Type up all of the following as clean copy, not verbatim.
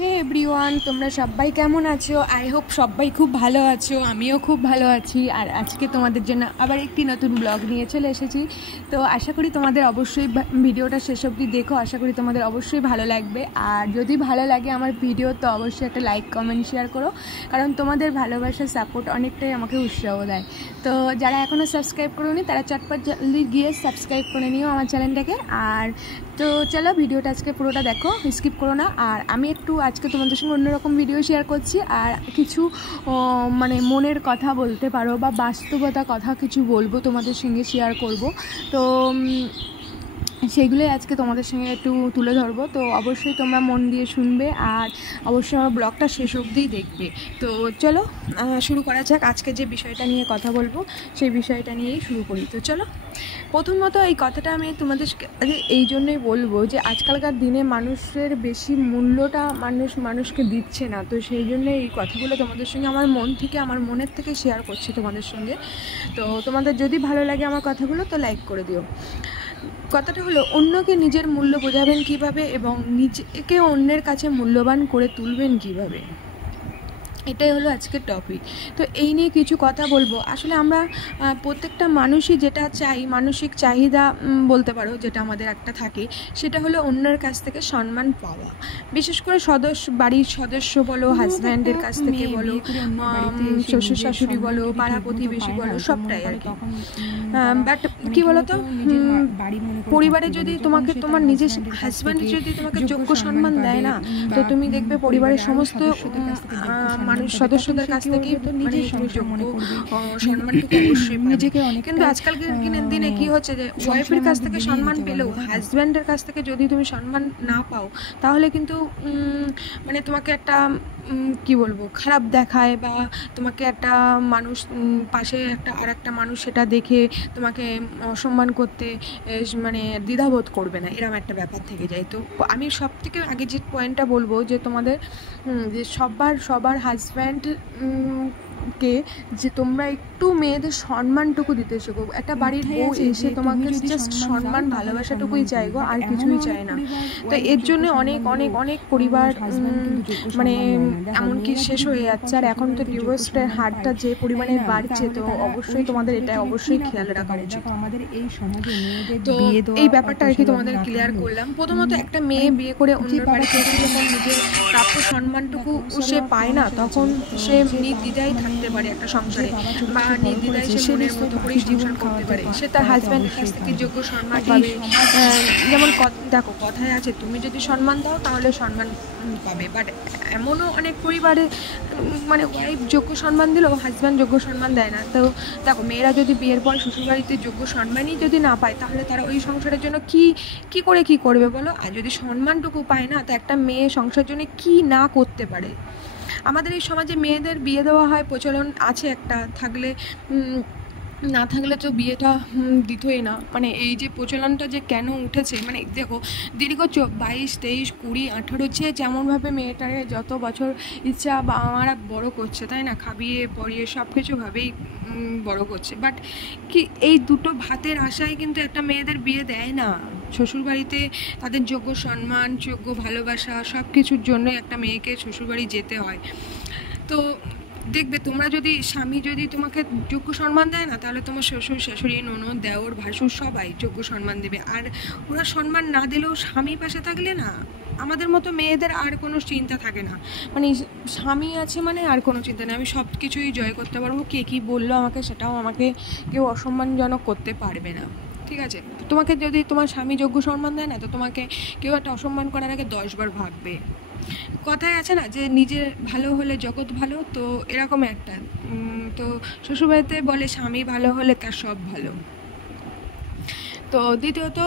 হে everyone, তোমরা সবাই কেমন আছো? আই হোপ সবাই খুব ভালো আছো, আমিও খুব ভালো আছি। আর আজকে তোমাদের জন্য আবার একটি নতুন ব্লগ নিয়ে চলে এসেছি। তো আশা করি তোমাদের অবশ্যই ভিডিওটা শেষ অবধি দেখো, আশা করি তোমাদের অবশ্যই ভালো লাগবে। আর যদি ভালো লাগে আমার ভিডিও তো অবশ্যই একটা লাইক কমেন্ট শেয়ার করো, কারণ তোমাদের ভালোবাসার সাপোর্ট অনেকটাই আমাকে উৎসাহ দেয়। তো যারা এখনও সাবস্ক্রাইব করোনি তারা চটপট জলদি গিয়ে সাবস্ক্রাইব করে নিও আমার চ্যানেলটাকে। আর তো চলো ভিডিওটা আজকে পুরোটা দেখো, স্কিপ করো না। আর আমি একটু আজকে তোমাদের সঙ্গে অন্যরকম ভিডিও শেয়ার করছি, আর কিছু মানে মনের কথা বলতে পারো বা বাস্তবতা কথা কিছু বলবো, তোমাদের সঙ্গে শেয়ার করব। তো সেইগুলোই আজকে তোমাদের সঙ্গে একটু তুলে ধরবো। তো অবশ্যই তোমরা মন দিয়ে শুনবে আর অবশ্যই আমার ব্লগটা শেষ অবধিই দেখবে। তো চলো শুরু করা যাক। আজকে যে বিষয়টা নিয়ে কথা বলবো সেই বিষয়টা নিয়েই শুরু করি। তো চলো, প্রথমত এই কথাটা আমি তোমাদের এই জন্যই বলবো যে আজকালকার দিনে মানুষের বেশি মূল্যটা মানুষকে দিচ্ছে না। তো সেই জন্য এই কথাগুলো তোমাদের সঙ্গে আমার মন থেকে, আমার মনের থেকে শেয়ার করছি তোমাদের সঙ্গে। তো তোমাদের যদি ভালো লাগে আমার কথাগুলো তো লাইক করে দিও। কথাটা হলো, অন্যকে নিজের মূল্য বোঝাবেন কিভাবে এবং নিজেকে অন্যের কাছে মূল্যবান করে তুলবেন কিভাবে, এটাই হলো আজকের টপিক। তো এই নিয়ে কিছু কথা বলবো। আসলে আমরা প্রত্যেকটা মানুষই যেটা চাই, মানসিক চাহিদা বলতে পারো, যেটা আমাদের একটা থাকে, সেটা হলো অন্যের কাছ থেকে সম্মান পাওয়া। বিশেষ করে বাড়ির সদস্য বলো, হাজব্যান্ডের কাছ থেকে বলো, শ্বশুর শাশুড়ি বলো, পাড়া প্রতিবেশী বলো, সবটাই আর কি। বাট কী বলতো, পরিবারে যদি তোমাকে তোমার নিজের হাজব্যান্ড যদি তোমাকে যোগ্য সম্মান দেয় না, তো তুমি দেখবে পরিবারের সমস্ত সদস্যদের কাছ থেকেই যোগ্য সম্মানটুকু অবশ্যই নিজেকে। কিন্তু আজকালকার দিনে কি হচ্ছে যে ওয়াইফের কাছ থেকে সম্মান পেলেও হাজব্যান্ডের কাছ থেকে যদি তুমি সম্মান না পাও, তাহলে কিন্তু মানে তোমাকে একটা কি বলবো, খারাপ দেখায়, বা তোমাকে একটা মানুষ পাশে আর একটা মানুষ সেটা দেখে তোমাকে অসম্মান করতে মানে দ্বিধাবোধ করবে না, এরকম একটা ব্যাপার থেকে যায়। তো আমি সব থেকে আগে যে পয়েন্টটা বলবো যে তোমাদের যে সবার হাজব্যান্ড কে যে তোমরা একটু মেয়েদের সম্মানটুকু দিতে শেখো। একটা বাড়ির বউ এসে তোমাকে জাস্ট সম্মান ভালোবাসাটুকুই চাই গো, আর কিছুই চাই না। তো এর জন্য অনেক অনেক অনেক পরিবার মানে এমনকি শেষ হয়ে যাচ্ছে। আর এখন তো ডিভোর্সের হারটা যে পরিমাণে বাড়ছে, তো অবশ্যই তোমাদের এটা অবশ্যই খেয়াল রাখা উচিত। তো এই ব্যাপারটা আর কি তোমাদের ক্লিয়ার করলাম। প্রথমত, একটা মেয়ে বিয়ে করে অন্য বাড়িতে যখন নিজের প্রাপ্য সম্মানটুকু সে পায় না, তখন সে নির্দ্বিধায় থাকতে পারে একটা সংসারে, বা নির্দ্বিধায় সে মনের মতো করে জীবন করতে পারে। সে তার হাজব্যান্ডের কাছ থেকে যোগ্য সম্মান পাবে। যেমন দেখো, কথায় আছে, তুমি যদি সম্মান দাও তাহলে সম্মান পাবে। বাট এমনও অনেক পরিবারে মানে ওয়াইফ যোগ্য সম্মান দিলেও হাজব্যান্ড যোগ্য সম্মান দেয় না। তো দেখো, মেয়েরা যদি বিয়ের পর শ্বশুরবাড়িতে যোগ্য সম্মানই যদি না পায়, তাহলে তারা ওই সংসারের জন্য কি করবে বলো? আর যদি সম্মানটুকু পায় না, তো একটা মেয়ে সংসারের জন্য কি না করতে পারে। আমাদের এই সমাজে মেয়েদের বিয়ে দেওয়া হয়, প্রচলন আছে একটা, থাকলে না থাকলে তো বিয়েটা দিতই না। মানে এই যে প্রচলনটা যে কেন উঠেছে, মানে দেখো, দীর্ঘ 22, 23, 20, 18 যেমনভাবে মেয়েটারে যত বছর ইচ্ছা বাবা মারা বড়ো করছে, তাই না, খাবিয়ে পরিয়ে সব কিছুভাবেই বড়ো করছে। বাট কি এই দুটো ভাতের আশায় কিন্তু একটা মেয়েদের বিয়ে দেয় না। শ্বশুরবাড়িতে তাদের যোগ্য সম্মান, যোগ্য ভালোবাসা সব কিছুর জন্যই একটা মেয়েকে শ্বশুরবাড়ি যেতে হয়। তো দেখবে, তোমরা যদি স্বামী যদি তোমাকে যোগ্য সম্মান দেয় না, তাহলে তোমার শ্বশুর শাশুড়ি, ননদ, দেওর, ভাসুর সবাই যোগ্য সম্মান দেবে। আর ওরা সম্মান না দিলেও স্বামী পাশে থাকলে না, আমাদের মতো মেয়েদের আর কোনো চিন্তা থাকে না। মানে স্বামী আছে মানে আর কোনো চিন্তা নেই, আমি সব কিছুই জয় করতে পারবো। কে কী বললো আমাকে, সেটাও আমাকে কেউ অসম্মানজনক করতে পারবে না। ঠিক আছে? তোমাকে যদি তোমার স্বামী যোগ্য সম্মান দেয় না, তো তোমাকে কেউ একটা অসম্মান করার আগে 10 বার ভাববে। কথায় আছে না যে নিজে ভালো হলে জগৎ ভালো, তো এরকম একটা। তো শ্বশুরবাড়িতে বলে স্বামী ভালো হলে তার সব ভালো। তো দ্বিতীয়ত,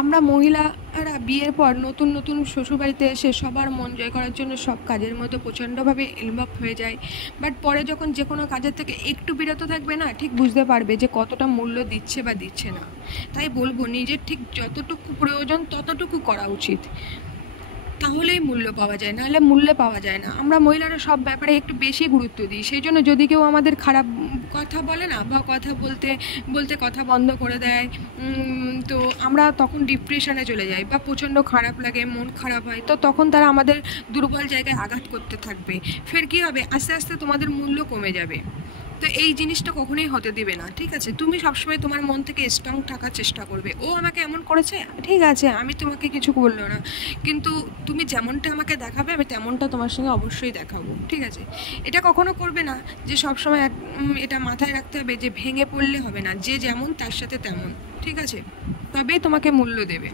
আমরা মহিলারা বিয়ের পর নতুন নতুন শ্বশুরবাড়িতে এসে সবার মন জয় করার জন্য সব কাজের মধ্যে প্রচণ্ডভাবে ইনভলভ হয়ে যায়। বাট পরে যখন যে কোনো কাজের থেকে একটু বিরত থাকবে না, ঠিক বুঝতে পারবে যে কতটা মূল্য দিচ্ছে বা দিচ্ছে না। তাই বলবো, নিজের ঠিক যতটুকু প্রয়োজন ততটুকু করা উচিত, তাহলেই মূল্য পাওয়া যায়, নাহলে মূল্যে পাওয়া যায় না। আমরা মহিলারা সব ব্যাপারে একটু বেশি গুরুত্ব দিই, সেই জন্য যদি কেউ আমাদের খারাপ কথা বলে না, বা কথা বলতে বলতে কথা বন্ধ করে দেয়, তো আমরা তখন ডিপ্রেশনে চলে যাই বা প্রচণ্ড খারাপ লাগে, মন খারাপ হয়। তো তখন তারা আমাদের দুর্বল জায়গায় আঘাত করতে থাকবে। ফের কী হবে, আস্তে আস্তে তোমাদের মূল্য কমে যাবে। তো এই জিনিসটা কখনোই হতে দিবে না, ঠিক আছে? তুমি সবসময় তোমার মন থেকে স্ট্রং থাকার চেষ্টা করবে। ও আমাকে এমন করেছে, ঠিক আছে, আমি তোমাকে কিছু বললো না, কিন্তু তুমি যেমনটা আমাকে দেখাবে আমি তেমনটা তোমার সঙ্গে অবশ্যই দেখাবো, ঠিক আছে? এটা কখনো করবে না যে সবসময় এটা মাথায় রাখতে হবে যে ভেঙে পড়লে হবে না, যে যেমন তার সাথে তেমন, ঠিক আছে? তবেই তোমাকে মূল্য দেবে।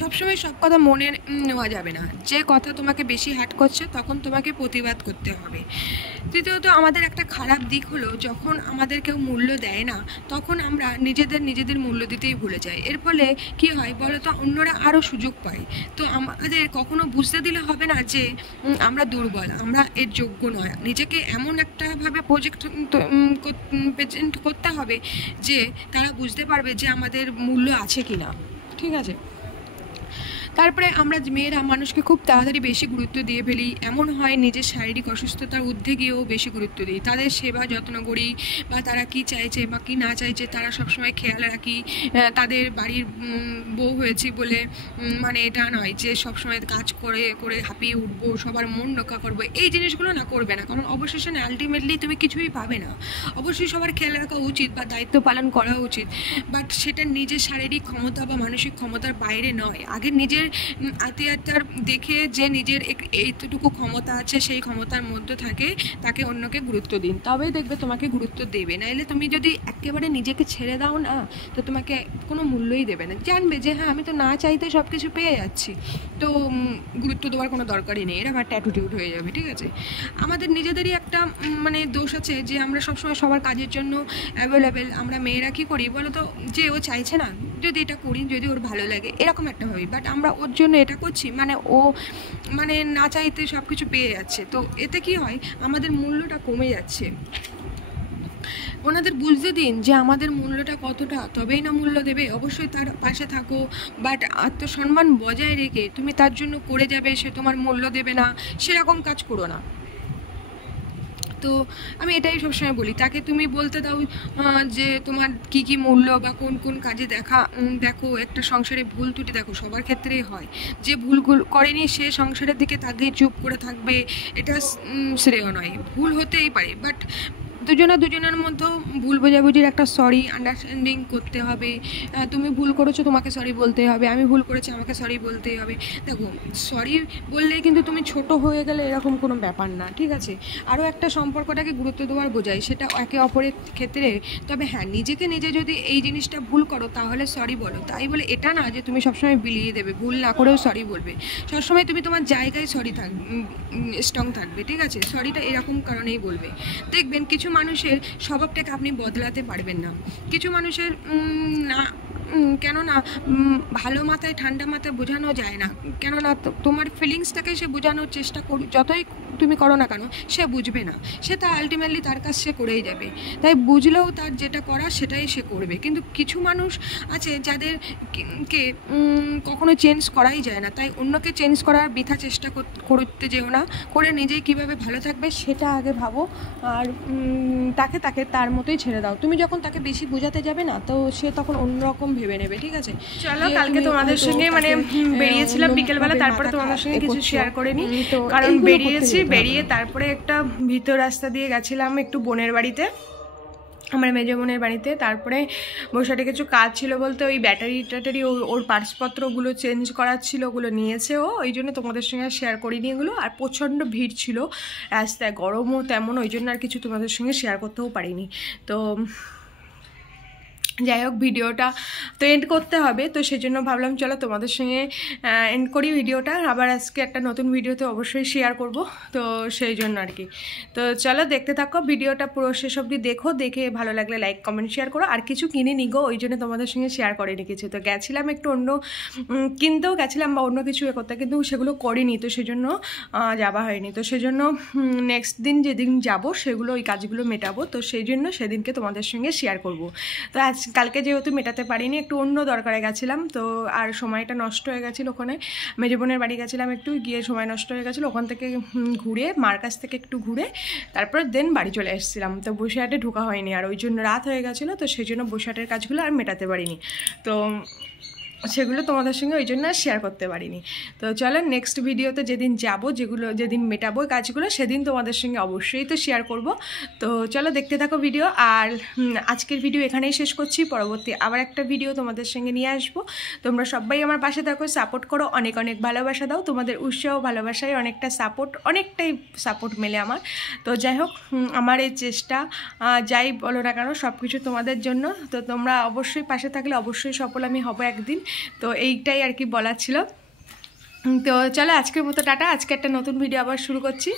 সবসময় সব কথা মনে নেওয়া যাবে না। যে কথা তোমাকে বেশি হার্ট করছে তখন তোমাকে প্রতিবাদ করতে হবে। তৃতীয়ত, আমাদের একটা খারাপ দিক হলো যখন আমাদের কেউ মূল্য দেয় না তখন আমরা নিজেদের মূল্য দিতেই ভুলে যাই। এর ফলে কী হয় বলো তো, অন্যরা আরও সুযোগ পায়। তো আমাদের কখনো বুঝতে দিলে হবে না যে আমরা দুর্বল, আমরা এর যোগ্য নয়। নিজেকে এমন একটাভাবে প্রেজেন্ট করতে হবে যে তারা বুঝতে পারবে যে আমাদের মূল্য আছে কি না, ঠিক আছে? তারপরে আমরা মেয়েরা মানুষকে খুব তাড়াতাড়ি বেশি গুরুত্ব দিয়ে ফেলি। এমন হয় নিজের শারীরিক অসুস্থতার ঊর্ধ্বে গিয়েও বেশি গুরুত্ব দিই। তাদের সেবা যত্ন করি, বা তারা কি চাইছে বা কি না চাইছে তারা সবসময় খেয়াল রাখি। তাদের বাড়ির বউ হয়েছি বলে মানে এটা নয় যে সবসময় কাজ করে করে হাঁপিয়ে উঠবো, সবার মন রক্ষা করবো, এই জিনিসগুলো না করবে না। কারণ অবশেষে আলটিমেটলি তুমি কিছুই পাবে না। অবশ্যই সবার খেয়াল রাখা উচিত বা দায়িত্ব পালন করা উচিত, বাট সেটা নিজের শারীরিক ক্ষমতা বা মানসিক ক্ষমতার বাইরে নয়। আগে নিজের আত্মীয়তার দেখে যে নিজের এইটুকু ক্ষমতা আছে সেই ক্ষমতার মধ্যে থাকে তাকে অন্যকে গুরুত্ব দিন, তবেই দেখবে তোমাকে গুরুত্ব দেবে। নাইলে তুমি যদি একেবারে নিজেকে ছেড়ে দাও না তো তোমাকে কোনো মূল্যই দেবে না। জানবে যে হ্যাঁ আমি তো না চাইতে সব কিছু পেয়ে যাচ্ছি, তো গুরুত্ব দেওয়ার কোনো দরকারই নেই, এরকম একটা অ্যাটিটিউড হয়ে যাবে, ঠিক আছে? আমাদের নিজেদেরই একটা মানে দোষ আছে যে আমরা সবসময় সবার কাজের জন্য অ্যাভেলেবেল। আমরা মেয়েরা কী করি বলো তো, যে ও চাইছে না, যদি এটা করি, যদি ওর ভালো লাগে, এরকম একটা ভাবি। বাট আমরা ওর জন্য এটা করছি মানে ও মানে না চাইতে সব কিছু পেয়ে যাচ্ছে। তো এতে কি হয়, আমাদের মূল্যটা কমে যাচ্ছে। ওনাদের বুঝতে দিন যে আমাদের মূল্যটা কতটা, তবেই না মূল্য দেবে। অবশ্যই তার পাশে থাকো, বাট আত্মসম্মান বজায় রেখে তুমি তার জন্য করে যাবে, সে তোমার মূল্য দেবে না, সেরকম কাজ করো না। তো আমি এটাই সবসময় বলি, তাকে তুমি বলতে দাও যে তোমার কি কি মূল্য বা কোন কোন কাজে দেখো একটা সংসারে ভুল ত্রুটি দেখো, সবার ক্ষেত্রেই হয়। যে ভুল করেনি সে সংসারের দিকে তাকিয়ে চুপ করে থাকবে, এটা শ্রেয় নয়। ভুল হতেই পারে, বাট দুজনের মধ্যেও ভুল বোঝাবুঝির একটা সরি আন্ডারস্ট্যান্ডিং করতে হবে। তুমি ভুল করেছো, তোমাকে সরি বলতে হবে, আমি ভুল করেছি, আমাকে সরি বলতেই হবে। দেখো, সরি বললেই কিন্তু তুমি ছোট হয়ে গেলে এরকম কোনো ব্যাপার না, ঠিক আছে? আরও একটা সম্পর্কটাকে গুরুত্ব দেওয়ার বোঝায়, সেটা একে অপরের ক্ষেত্রে। তবে হ্যাঁ, নিজে যদি এই জিনিসটা ভুল করো তাহলে সরি বলো। তাই বলে এটা না যে তুমি সবসময় বিলিয়ে দেবে, ভুল না করেও সরি বলবে। সবসময় তুমি তোমার জায়গায় স্ট্রং থাকবে, ঠিক আছে? সরিটা এরকম কারণেই বলবে। দেখবেন কিছু মানুষের স্বভাবটাকে আপনি বদলাতে পারবেন না। কিছু মানুষের কেননা ভালো মাথায় ঠান্ডা মাথায় বোঝানো যায় না, কেননা তোমার ফিলিংসটাকে সে বোঝানোর চেষ্টা যতই তুমি করো না কেন সে বুঝবে না। সে তা আলটিমেটলি তার কাজ সে করেই যাবে। তাই বুঝলেও তার যেটা করা সেটাই সে করবে। কিন্তু কিছু মানুষ আছে যাদেরকে কখনো চেঞ্জ করাই যায় না। তাই অন্যকে চেঞ্জ করার বৃথা চেষ্টা করতে যেও না, করে নিজেই কীভাবে ভালো থাকবে সেটা আগে ভাবো। আর তাকে তার মতোই ছেড়ে দাও। তুমি যখন তাকে বেশি বোঝাতে যাবে না তো সে তখন অন্যরকম ভেবে নেবে, ঠিক আছে? চলো, কালকে তোমাদের সঙ্গে মানে বেরিয়েছিলাম বিকেলবেলা, তারপরে তোমাদের সঙ্গে কিছু শেয়ার করে নিই। কারণ বেরিয়ে তারপরে একটা ভিতর রাস্তা দিয়ে গেছিলাম একটু বোনের বাড়িতে, আমার মেজো বোনের বাড়িতে। তারপরে বসাটে কিছু কাজ ছিল বলতে ওই ব্যাটারি ওর পার্সপত্রগুলো চেঞ্জ করার ছিল, ওগুলো নিয়েছে ও, ওই জন্য তোমাদের সঙ্গে শেয়ার করিনি এগুলো। আর প্রচণ্ড ভিড় ছিল রাস্তায়, গরমও তেমন, ওই জন্য আর কিছু তোমাদের সঙ্গে শেয়ার করতেও পারিনি। তো যাই হোক, ভিডিওটা তো এন্ড করতে হবে, তো সেই জন্য ভাবলাম চলো তোমাদের সঙ্গে এন্ড করি ভিডিওটা। আবার আজকে একটা নতুন ভিডিওতে অবশ্যই শেয়ার করব, তো সেই জন্য আর কি। তো চলো দেখতে থাকো ভিডিওটা, পুরো শেষ অবধি দেখো, দেখে ভালো লাগলে লাইক কমেন্ট শেয়ার করো। আর কিছু কিনে নিগো, ওই জন্য তোমাদের সঙ্গে শেয়ার করিনি কিছু। তো গেছিলাম একটু অন্য কিনতেও গেছিলাম বা অন্য কিছু করতে, কিন্তু সেগুলো করিনি, তো সেই জন্য যাওয়া হয়নি। তো সেই জন্য নেক্সট দিন যেদিন যাব সেগুলো ওই কাজগুলো মেটাবো, তো সেই জন্য সেদিনকে তোমাদের সঙ্গে শেয়ার করব। তো আজকে কালকে যেহেতু মেটাতে পারিনি, একটু অন্য দরকারে গেছিলাম, তো আর সময়টা নষ্ট হয়ে গেছিলো। ওখানে মেজো বোনের বাড়ি গেছিলাম, একটু গিয়ে সময় নষ্ট হয়ে গেছিলো। ওখান থেকে ঘুরে, মার কাছ থেকে একটু ঘুরে তারপর দেন বাড়ি চলে এসেছিলাম। তো বসিরহাটে ঢোকা হয়নি, আর ওই জন্য রাত হয়ে গেছিলো, তো সেই জন্য বসিরহাটের কাজগুলো আর মেটাতে পারিনি। তো সেগুলো তোমাদের সঙ্গে ওই জন্য শেয়ার করতে পারিনি। তো চলো নেক্সট ভিডিওতে যেদিন যাব, যেদিন মেটাবো কাজগুলো, সেদিন তোমাদের সঙ্গে অবশ্যই তো শেয়ার করব। তো চলো দেখতে থাকো ভিডিও। আর আজকের ভিডিও এখানেই শেষ করছি, পরবর্তী আবার একটা ভিডিও তোমাদের সঙ্গে নিয়ে আসবো। তোমরা সবাই আমার পাশে থাকো, সাপোর্ট করো, অনেক অনেক ভালোবাসা দাও। তোমাদের উৎসাহ ভালোবাসায় অনেকটাই সাপোর্ট মেলে আমার। তো যাই হোক, আমার এই চেষ্টা যাই বলো না কেন, সব কিছু তোমাদের জন্য। তো তোমরা অবশ্যই পাশে থাকলে অবশ্যই সফল আমি হব একদিন। তো এইটাই আর কি বলার ছিল। তো চলো আজকের মতো টাটা। আজকে একটা নতুন ভিডিও আবার শুরু করছি।